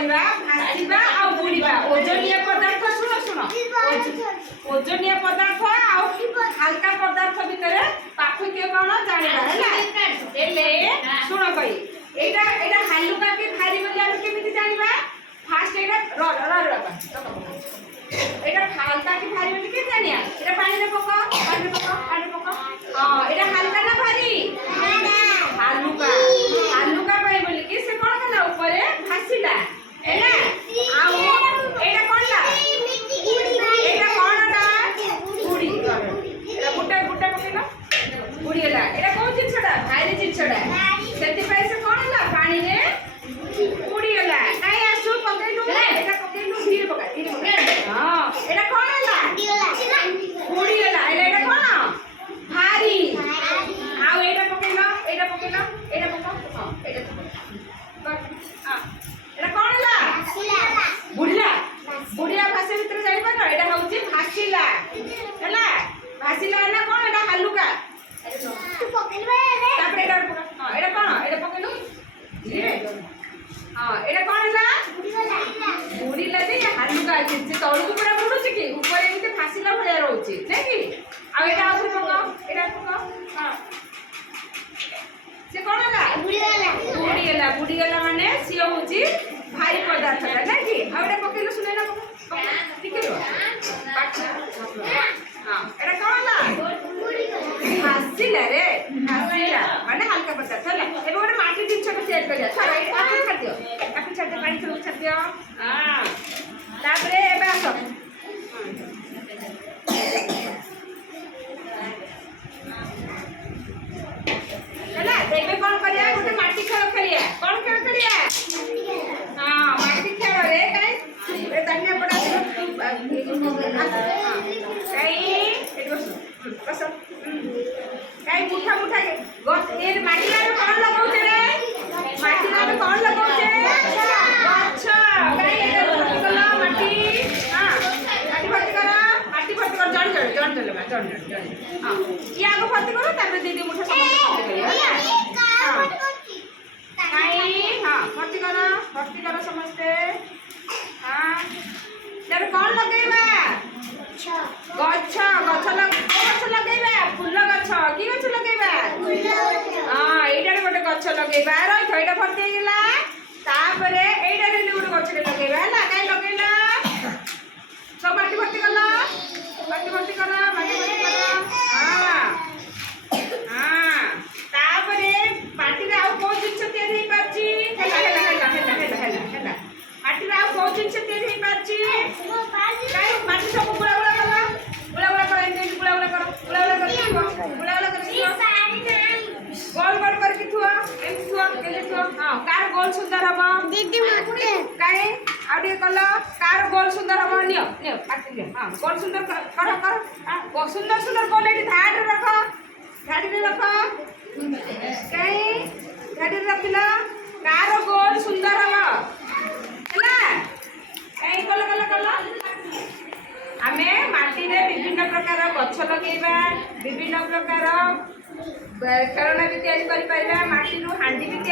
କରିବା ଭାସିବା ଆଉ ବୁଡ଼ିବା ଓଜନିଆ ପଦାର୍ଥ ଶୁଣ ଶୁଣ ଓଜନିଆ ପଦାର୍ଥ ଆଉ ହାଲକା ପଦାର୍ଥ ଭିତରେ ପାର୍ଥକ୍ୟ କ'ଣ ଜାଣିବା ହେଲା ହେଲେ ଶୁଣ କହି ଏଇଟା ହାଲୁକା କି ଭାରି ବୋଲି ଆମେ କେମିତି ଜାଣିବା ফার্স্ট এটা এটা হালকা কি ভারী বলি কি জানিয়া এটা পানিতে পকা এটা হালকা না ভারী হালুকা হালুকা পাই বলি কি সে কোন কলা উপরে ভাসিলা এলা আও এটা কোনটা এটা কোনটা বুড়ি এটা গুটা গুটা পকেলা বুড়ি এলা এটা কোন জিনিসটা ভারী জিনিসটা সেতি পাই সে কোন হলা পানি রে বুড়ি এলা কাই আসু পকেলু এটা পকেলু ধীরে পকা হ্যাঁ এটা কোন হলা বুড়ি এলা এটা কোন ভারী আও এটা পকেলা এটা পকা হ্যাঁ এটা হ্যাঁ এটা কোন হলা বুড়িলা বুড়িয়া ভাষা ভিতরে জানি পারো এটা হচ্ছে ভাসিলা ହେଲା ভাসিলা না কোন এটা হালুকা তারপরে এটা হ্যাঁ এটা কোন এটা পকেলু ধীরে হ্যাঁ এটা কোন ହେଲା ବୁଡ଼ିଲା ଯେ ହାଲୁକା ଅଛି ସେ ତଳକୁ ପୁରା ବୁଡୁଛି କି ଉପରେ ଏମିତି ଭାସିଲା ଭଳିଆ ରହୁଛି ନାଇଁ କି ଆଉ ଏଟା ଆଉ ଥରେ ପକାଅ ଏଟା ପକାଅ ହଁ ସେ କୋନ ହେଲା ବୁଡ଼ିଗଲା ମାନେ ସିଏ ହଉଛି ଭାରି ପଦାର୍ଥଟା ନାଇଁ କି ଆଉ ଏଟା ପକେଇଲେ ଶୁଣେ ନା ଟିକେ ରୁହ ହଁ ଏଟା କୋନ ହେଲା ଭାସିଲା ରେ ଭାସିଲା ମାନେ ହାଲକା ପଦାର୍ଥ ହେଲା ଏବେ ଗୋଟେ ମାଟି ଜିନିଷକୁ ତିଆରି କରିବା ଛାଡ଼ ଏଇଟା ଛାଡ଼ିଦିଅ ତାକୁ ଛାଡ଼ିଦିଅ ପାଣି ସବୁ ଛାଡ଼ିଦିଅ ହଁ ତାପରେ ଏବେ ଆସ ହେଲା ଏବେ କ'ଣ କରିବା ଗୋଟେ ମାଟି ଖେଳ ଖେଳିବା କ'ଣ ଖେଳ ଖେଳିବା ହଁ ମାଟି ଖେଳରେ କାଇଁ ଦାନିଆ ପଡ଼ା କାଇଁ ମୁଠା ମୁଠା ମାଟିରେ ଆମେ କ'ଣ ଲଗାଉଛେ ରେ ମାଟିରେ ଆମେ କ'ଣ ଲଗାଉଛେ ଗଛ କାଇଁ ଏଇଟା ଭର୍ତ୍ତି କଲ ମାଟି ହଁ ମାଟି ଭର୍ତ୍ତି କର ଜଣେ ହଁ ଇଏ ଆଗ ଭର୍ତ୍ତି କର ତାପରେ ଦିଦି ମୁଠା ସମସ୍ତେ ଭର୍ତ୍ତି କରିବେ ହେଲା କାଇଁ ହଁ ଭର୍ତ୍ତି କର ସମସ୍ତେ ହଁ ତାପରେ କ'ଣ ଲଗେଇବା ଗଛ ଲଗେଇବା ଫୁଲ ଗଛ କି ଗଛ ଲଗେଇବା ହଁ ଏଇଟାରେ ଗୋଟେ ଗଛ ଲଗେଇବା ରହିଥ ଏଇଟା ଭର୍ତ୍ତି ହେଇଗଲା ତାପରେ ଏଇଟାରେ ଗୋଟେ ଗଛଟେ ଲଗେଇବା ହେଲା କାଇଁ ଲଗେଇଲା ସବୁ ମାଟି ଭର୍ତ୍ତି କର ହଁ ତାପରେ ମାଟିରେ ଆଉ କୋଉ ଜିନିଷ ତିଆରି ହେଇପାରୁଛି ହେଲା ମାଟିରେ ଆଉ କୋଉ ଜିନିଷ ତିଆରି ହେଇପାରୁଛି କାଇଁ ମାଟି ସବୁ ଗୁଳା କର ଏମିତି ଗୁଳା କର ଗୋଲ କରିକି ଥୁଅ ଏମିତି ଥୁଅ ହଁ କାର ଗୋଲ ସୁନ୍ଦର ହବ କାଇଁ ଆଉ ଟିକେ କଲ କାର ଗୋଲ ସୁନ୍ଦର ହବ ନିଅ କାଟି ଦିଅ ହଁ ଗୋଲ ସୁନ୍ଦର କର ସୁନ୍ଦର ଗୋଲ ଏଠି ଧାଡ଼ିରେ ରଖ କାଇଁ ଧାଡ଼ିରେ ରଖିଲ କାର ଗୋଲ ସୁନ୍ଦର ହବ ହେଲା କାଇଁ କଲ ଆମେ ମାଟିରେ ବିଭିନ୍ନ ପ୍ରକାର ଗଛ ଲଗେଇବା ବିଭିନ୍ନ ପ୍ରକାର ଖେଳନା ବି ତିଆରି କରିପାରିବା ମାଟିରୁ ହାଣ୍ଡି ବି ତିଆରି